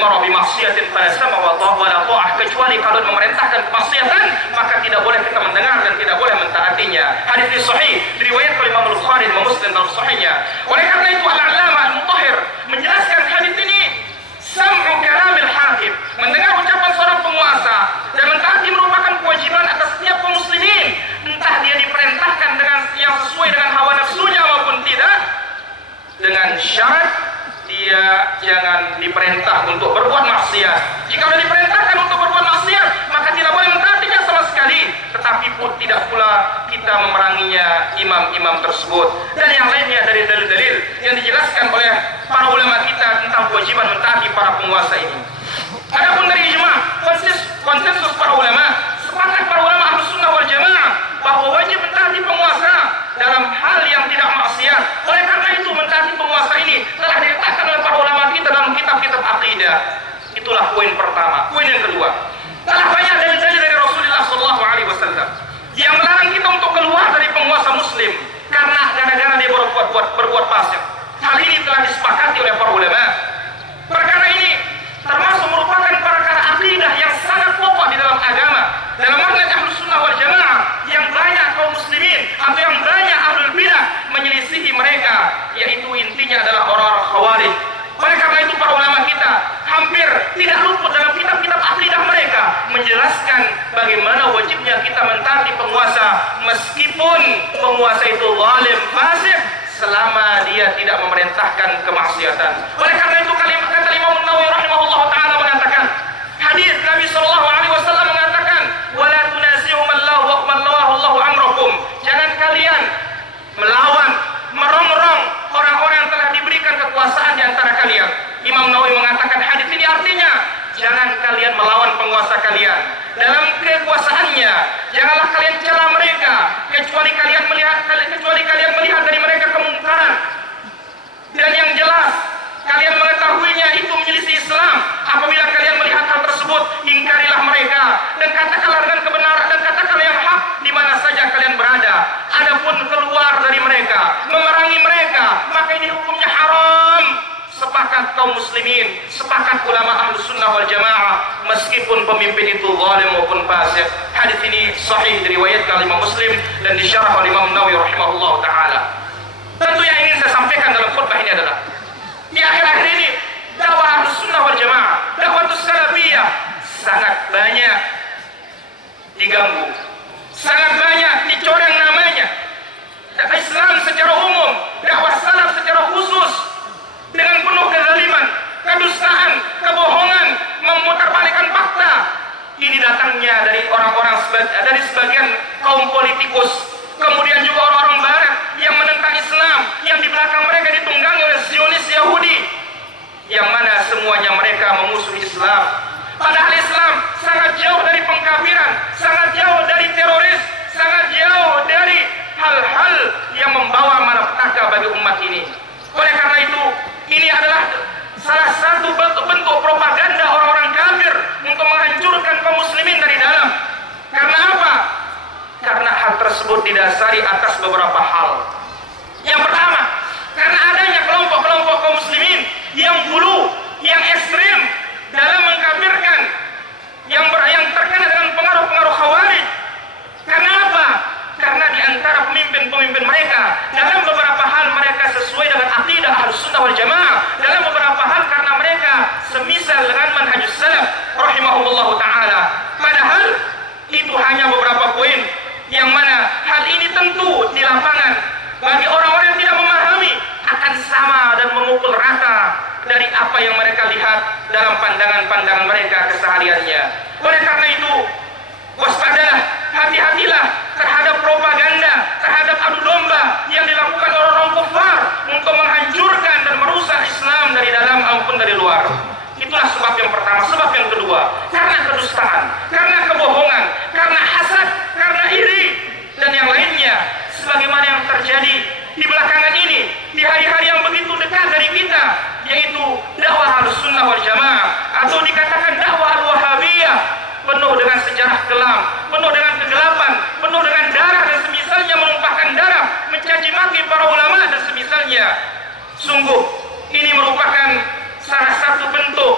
umara bimaksiatin fala sama wa ta'ah, kecuali kalau memerintahkan kemaksiatan maka tidak boleh kita mendengar dan tidak boleh mentaatinya. Hadis ini sahih diriwayatkan oleh Imam Bukhari dan Muslim dalam sahihnya. Oleh karena itu Al-Allamah Al-Mutahhir menjelaskan hadis ini, sam'u kalamil hakim, mendengar ucapan seorang penguasa dan mentaati merupakan kewajiban atas setiap kaum muslimin, entah dia diperintahkan dengan yang sesuai dengan hawa nafsunya maupun tidak, dengan syarat dia jangan diperintah untuk berbuat maksiat. Jika sudah diperintahkan untuk berbuat maksiat, maka tidak boleh mentaatinya sama sekali. Tetapi pun tidak pula kita memeranginya imam-imam tersebut. Dan yang lainnya dari dalil-dalil yang dijelaskan oleh para ulama kita tentang kewajiban mentaati para penguasa ini. Adapun dari ijma, konsensus para ulama, sepakat para ulama Ahlus Sunnah wal Jamaah bahwa wajib mentaati penguasa dalam hal yang tidak maksiat. Oleh karena itu mentaati penguasa ini telah diletakkan oleh para ulama kita dalam kitab-kitab akidah. Itulah poin pertama. Poin yang kedua, telah banyak dalil-dalil dari Rasulullah SAW yang melarang kita untuk keluar dari penguasa muslim karena gara-gara dia berbuat fasik. Hal ini telah disepakati oleh para ulama. Perkara ini termasuk merupakan perkara akidah yang sangat pokok di dalam agama, dalam manhaj Ahlus Sunnah wal Jamaah, yang banyak kaum muslimin atau yang banyak ahlul bidah menyelisihi mereka, yaitu intinya adalah orang-orang khawarij. Oleh karena itu para ulama kita hampir tidak luput dalam kitab-kitab akidah mereka menjelaskan bagaimana wajibnya kita mentaati penguasa meskipun penguasa itu zalim, fasik, selama dia tidak memerintahkan kemaksiatan. Oleh karena itu kata Imam Nawawi rahimahullah taala mengatakan, hadis Nabi sallallahu alaihi wasallam mengatakan, wala tunazihum Allahu amrakum, jangan kalian melawan, merongrong orang-orang yang telah diberikan kekuasaan di antara kalian. Imam Nawawi mengatakan hadis ini artinya jangan kalian melawan penguasa kalian dalam kekuasaannya, janganlah kalian cela mereka kecuali kalian melihat dari mereka kemungkaran dan yang jelas kalian mengetahuinya itu menyelisih Islam. Apabila kalian melihat hal tersebut, ingkarilah mereka dan katakanlah dengan kebenaran dan katakanlah yang hak di mana saja kalian berada. Adapun keluar dari mereka, memerangi mereka, maka ini hukumnya haram. Sepakat kaum muslimin, sepakat ulama Ahlus Sunnah wal Jamaah, meskipun pemimpin itu zalim maupun fasik. Hadis ini sahih diriwayatkan oleh Imam Muslim dan disyarah oleh Imam Nawawi rahimahullah taala. Tentu yang ingin saya sampaikan dalam khutbah ini adalah di akhir-akhir ini dakwah Ahlus Sunnah wal Jamaah, dakwah salafiyah sangat banyak diganggu, sangat banyak dicoreng namanya. Islam secara umum, dakwah salaf secara khusus, dengan penuh kezaliman, kedustaan, kebohongan, memutarbalikkan fakta. Ini datangnya dari orang-orang, dari sebagian kaum politikus, kemudian juga orang-orang barat yang menentang Islam, yang di belakang mereka ditunggangi oleh Zionis Yahudi, yang mana semuanya mereka memusuhi Islam. Padahal Islam sangat jauh dari pengkafiran, sangat jauh dari teroris, sangat jauh dari hal-hal yang membawa malapetaka bagi umat ini. Oleh karena itu, ini adalah salah satu bentuk propaganda orang-orang kafir untuk menghancurkan kaum muslimin dari dalam. Karena apa? Karena hal tersebut didasari atas beberapa hal. Yang pertama, karena adanya kelompok-kelompok kaum muslimin yang gulu, yang ekstrim dalam mengkafirkan, yang terkena dengan pengaruh-pengaruh khawarij. Karena apa? Karena di antara pemimpin-pemimpin mereka, dalam beberapa hal mereka sesuai dengan akidah Ahlus Sunnah wal Jamaah, dalam beberapa hal karena mereka semisal dengan manhajus salaf rahimahullahu taala. Padahal itu hanya beberapa poin yang mana hal ini tentu di lapangan bagi orang-orang yang tidak memahami akan sama dan memukul rata dari apa yang mereka lihat dalam pandangan-pandangan mereka kesehariannya. Oleh karena itu, waspadalah, hati-hatilah terhadap propaganda, terhadap adu domba yang dilakukan oleh orang kafir untuk menghancurkan dan merusak Islam dari dalam maupun dari luar. Itulah sebab yang pertama. Sebab yang kedua, karena kedustaan, karena kebohongan, karena hasad, karena iri, dan yang lainnya. Sebagaimana yang terjadi di belakangan ini, di hari-hari yang begitu dekat dari kita, yaitu dakwah Ahlus Sunnah wal Jamaah, atau dikatakan dakwah Al-Wahabiyah, penuh dengan sejarah kelam, penuh dengan kegelapan, penuh dengan darah dan semisalnya, menumpahkan darah, mencaci maki para ulama dan semisalnya. Sungguh ini merupakan salah satu bentuk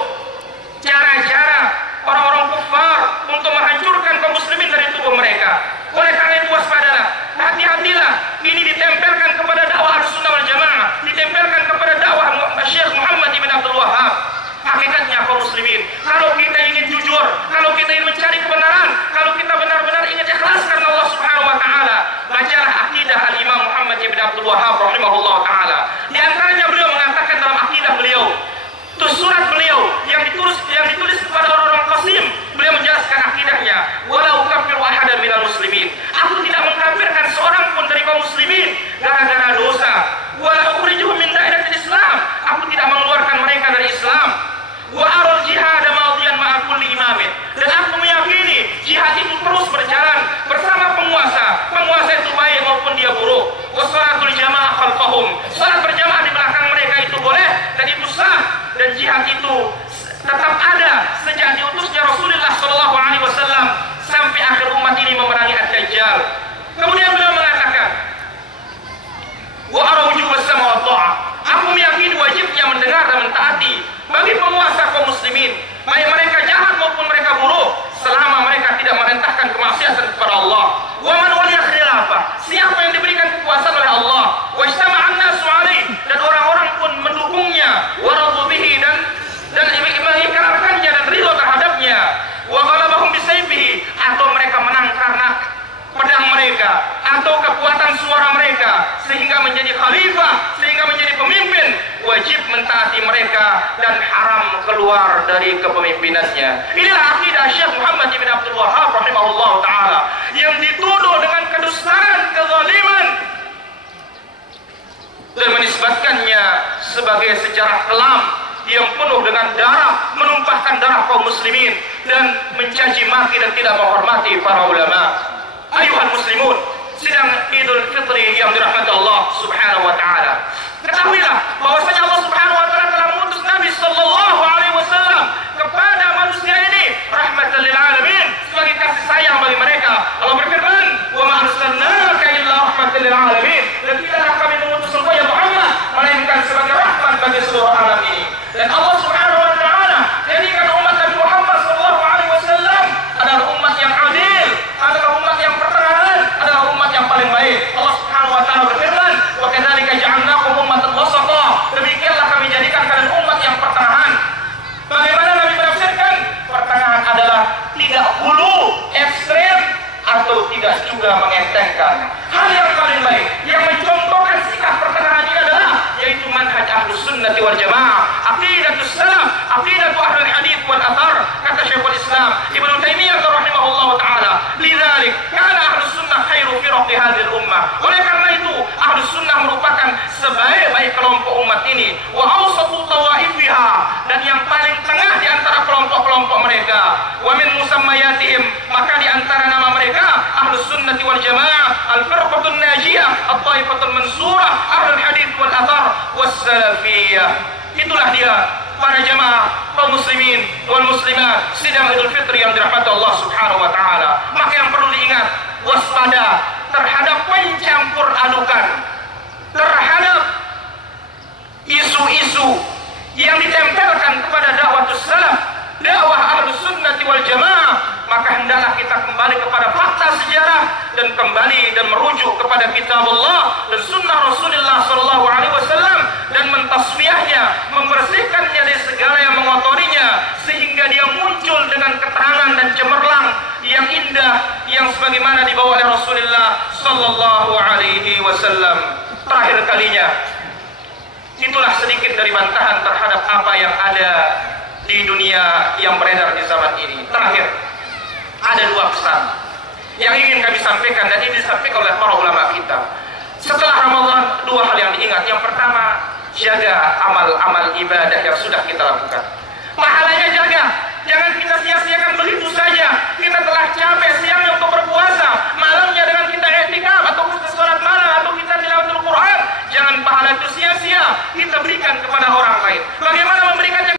gara-gara dosa. Wala ukhrijuhum min dairatil Islam, aku tidak mengeluarkan mereka dari Islam. Wa aral jihad madiyan ma'a kulli imamin, dan aku meyakini jihad itu terus berjalan bersama penguasa. Penguasa itu baik maupun dia buruk. Wa shalatul jamaah khalfahum, salat berjamaah di belakang mereka itu boleh dan itu sah, dan jihad itu tetap ada sejak diutusnya Rasulullah Shallallahu Alaihi Wasallam sampai akhir umat ini memerangi Ad-Dajjal. Kemudian beliau mengatakan, wa arauju bersama Allah, aku meyakini wajibnya mendengar dan mentaati bagi penguasa kaum muslimin, baik mereka jahat maupun mereka buruk, selama mereka tidak merintahkan kemaksiatan kepada Allah. Wa man waliya khilafah, siapa yang diberikan kekuasaan oleh Allah, wa ijtama'an nasu alaih, dan orang-orang pun mendukungnya, wa radu bihi, dan mengikrarkannya dan ridho terhadapnya, wa ghalabahum bisayfihi, atau mereka menang karena pedang mereka atau kekuatan suara mereka sehingga menjadi khalifah, sehingga menjadi pemimpin, wajib mentaati mereka dan haram keluar dari kepemimpinannya. Inilah akidah Syekh Muhammad bin Abdul Wahhab rahimahullah taala yang dituduh dengan kedustaan, kezaliman, dan menisbatkannya sebagai sejarah kelam yang penuh dengan darah, menumpahkan darah kaum muslimin dan mencaci maki dan tidak menghormati para ulama. Ayuhal muslimun, sidang Idul Fitri yang dirahmati Allah Subhanahu wa taala. Ketahuilah bahwasanya Allah Subhanahu wa taala telah mengutus Nabi sallallahu alaihi wasallam kepada manusia ini rahmatan lil alamin, sebagai kasih sayang bagi mereka. Allah berfirman, "Wa ma arsalnaka illa rahmatan lil alamin." Dan tidaklah kami mengutus engkau ya Muhammad melainkan sebagai rahmat bagi seluruh alam ini. Dan Allah Subhanahu wa taala jadikan umat Nabi Muhammad sallallahu alaihi wasallam adalah umat yang adil, adalah umat yang pertengahan, adalah umat yang paling baik. Allah Subhanahu wa taala berfirman, "Wa kadzalika ja'alnakum ummatan wasata." Demikianlah kami jadikan kalian umat yang pertengahan. Bagaimana Nabi menafsirkan? Pertengahan adalah tidak hulu, ekstrem, atau tidak juga mengentengkan. Hal yang paling baik yang mencontohkan sikap pertengahan ini adalah yaitu manhaj Ahlus Sunnah wal Jamaah, aqidatus salaf, aqidatu ahlul hadits wal athar. Kata Syekhul Islam Ibnu Taimiyah rahimahullah taala, "Lidzalik kana Ahlus Sunnah khairu firaqi hadhihi ummah." Oleh karena itu, Ahlus Sunnah merupakan sebaik-baik kelompok umat ini, wa awsatu tawaifiha, dan yang paling tengah di antara kelompok-kelompok mereka. Wa min musammayatihim, maka di antara nama mereka Ahlus Sunnah wal Jamaah, al-firqatun najiyah, at-taifatul mansurah, ahlul hadits wal athar, was salafiyah. Itulah dia para jamaah kaum muslimin wal muslimat sidang Idul Fitri yang dirahmati Allah Subhanahu wa taala. Maka yang perlu diingat, waspada terhadap pencampur adukan, terhadap isu-isu yang ditempelkan kepada dakwah salaf, dakwah Ahlus Sunnah wal Jamaah. Maka hendaklah kita kembali kepada fakta sejarah dan kembali dan merujuk kepada kitab Allah dan sunnah Rasulullah sallallahu alaihi wasallam dan mentasfiyahnya, membersihkannya dari segala yang mengotorinya sehingga dia muncul dengan keterangan dan cemerlang yang indah yang sebagaimana dibawa oleh Rasulullah sallallahu alaihi wasallam. Terakhir kalinya, itulah sedikit dari bantahan terhadap apa yang ada di dunia yang beredar di zaman ini. Terakhir, ada dua pesan yang ingin kami sampaikan dan ini disampaikan oleh para ulama kita. Setelah Ramadan, dua hal yang diingat. Yang pertama, jaga amal-amal ibadah yang sudah kita lakukan. Pahalanya jaga, jangan kita sia-siakan begitu saja. Kita telah capek siangnya untuk berpuasa, malamnya dengan kita i'tikaf atau kita sholat malam atau kita tilawatul Quran. Jangan pahala itu sia-sia kita berikan kepada orang lain. Bagaimana memberikannya?